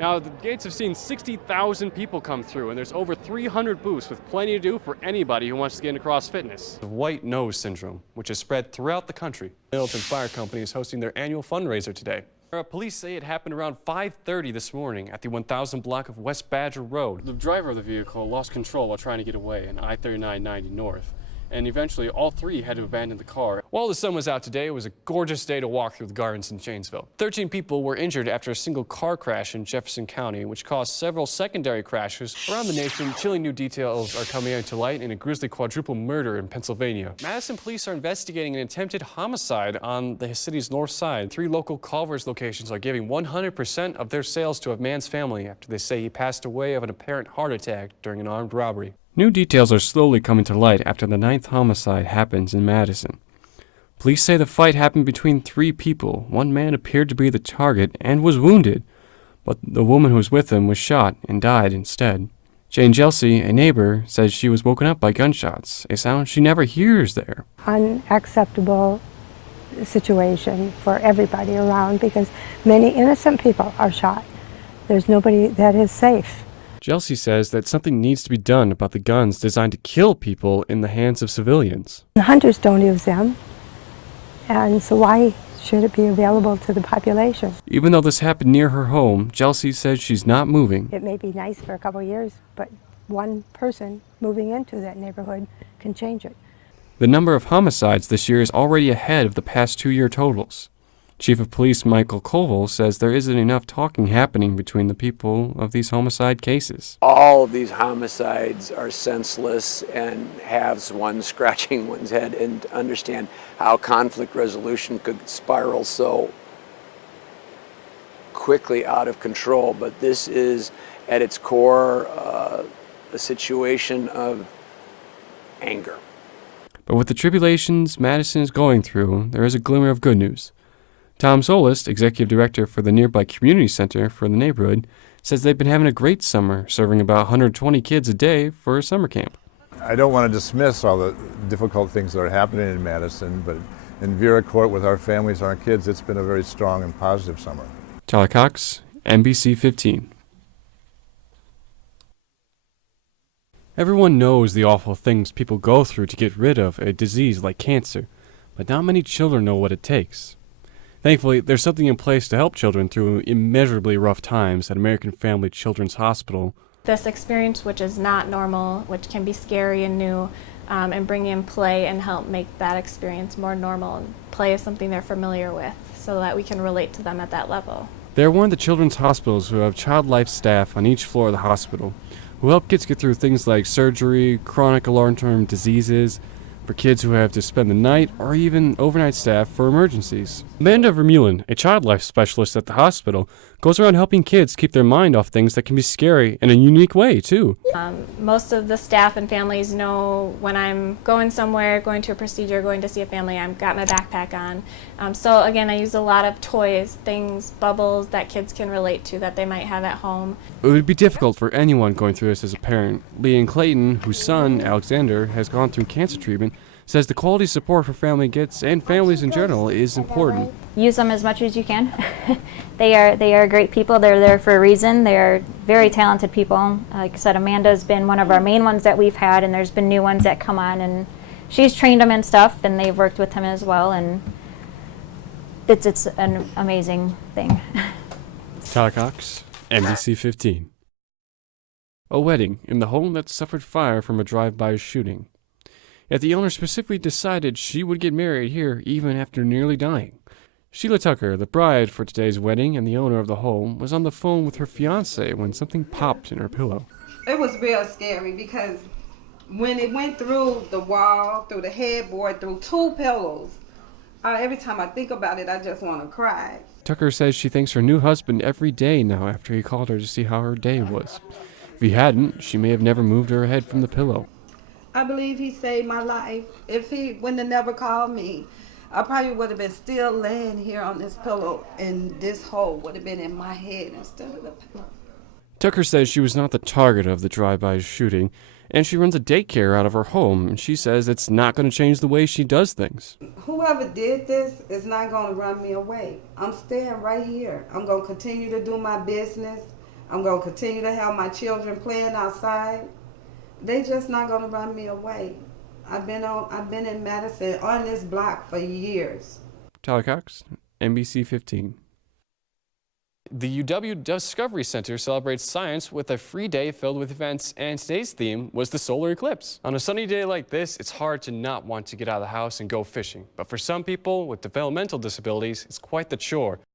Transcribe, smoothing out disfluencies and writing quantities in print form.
Now, the gates have seen 60,000 people come through, and there's over 300 booths with plenty to do for anybody who wants to get into CrossFitness. The white nose syndrome, which has spread throughout the country. Middleton Fire Company is hosting their annual fundraiser today. Police say it happened around 5:30 this morning at the 1000 block of West Badger Road. The driver of the vehicle lost control while trying to get away in I-3990 North. And eventually all three had to abandon the car. While the sun was out today, it was a gorgeous day to walk through the gardens in Janesville. 13 people were injured after a single car crash in Jefferson County, which caused several secondary crashes around the nation. Chilling new details are coming into light in a grisly quadruple murder in Pennsylvania. Madison police are investigating an attempted homicide on the city's north side. 3 local Culver's locations are giving 100% of their sales to a man's family after they say he passed away of an apparent heart attack during an armed robbery. New details are slowly coming to light after the 9th homicide happens in Madison. Police say the fight happened between 3 people. One man appeared to be the target and was wounded, but the woman who was with him was shot and died instead. Jane Jelsey, a neighbor, says she was woken up by gunshots, a sound she never hears there. Unacceptable situation for everybody around because many innocent people are shot. There's nobody that is safe. Jelsey says that something needs to be done about the guns designed to kill people in the hands of civilians. The hunters don't use them, and so why should it be available to the population? Even though this happened near her home, Jelsey says she's not moving. It may be nice for a couple of years, but one person moving into that neighborhood can change it. The number of homicides this year is already ahead of the past 2-year totals. Chief of Police Michael Koval says there isn't enough talking happening between the people of these homicide cases. All of these homicides are senseless and has one scratching one's head, and to understand how conflict resolution could spiral so quickly out of control. But this is at its core a situation of anger. But with the tribulations Madison is going through, there is a glimmer of good news. Tom Solist, executive director for the nearby community center for the neighborhood, says they've been having a great summer, serving about 120 kids a day for a summer camp. I don't want to dismiss all the difficult things that are happening in Madison, but in Vera Court with our families and our kids, it's been a very strong and positive summer. Tyler Cox, NBC 15. Everyone knows the awful things people go through to get rid of a disease like cancer, but not many children know what it takes. Thankfully, there's something in place to help children through immeasurably rough times at American Family Children's Hospital. This experience, which is not normal, which can be scary and new, and bring in play and help make that experience more normal. And play is something they're familiar with, so that we can relate to them at that level. They're one of the children's hospitals who have child life staff on each floor of the hospital, who help kids get through things like surgery, chronic or long-term diseases, for kids who have to spend the night, or even overnight staff for emergencies. Amanda Vermeulen, a child life specialist at the hospital, goes around helping kids keep their mind off things that can be scary in a unique way, too. Most of the staff and families know when I'm going somewhere, going to a procedure, going to see a family, I've got my backpack on. So again, I use a lot of toys, things, bubbles that kids can relate to that they might have at home. It would be difficult for anyone going through this as a parent. Leanne Clayton, whose son, Alexander, has gone through cancer treatment, says the quality support her family gets, and families in general, is important. Use them as much as you can. They are great people. They're there for a reason. They are very talented people. Like I said, Amanda's been one of our main ones that we've had, and there's been new ones that come on, and she's trained them and stuff, and they've worked with him as well, and it's an amazing thing. Tyler Cox, NBC 15. A wedding in the home that suffered fire from a drive-by shooting. Yet the owner specifically decided she would get married here even after nearly dying. Sheila Tucker, the bride for today's wedding and the owner of the home, was on the phone with her fiancé when something popped in her pillow. It was real scary because when it went through the wall, through the headboard, through 2 pillows, every time I think about it, I just want to cry. Tucker says she thanks her new husband every day now after he called her to see how her day was. If he hadn't, she may have never moved her head from the pillow. I believe he saved my life. If he wouldn't have never called me, I probably would have been still laying here on this pillow, and this hole would have been in my head instead of the pillow. Tucker says she was not the target of the drive-by shooting, and she runs a daycare out of her home, and she says it's not going to change the way she does things. Whoever did this is not going to run me away. I'm staying right here. I'm going to continue to do my business. I'm going to continue to have my children playing outside. They just not going to run me away. I've been in Madison on this block for years. Tyler Cox, NBC 15. The UW Discovery Center celebrates science with a free day filled with events, and today's theme was the solar eclipse. On a sunny day like this, it's hard to not want to get out of the house and go fishing. But for some people with developmental disabilities, it's quite the chore.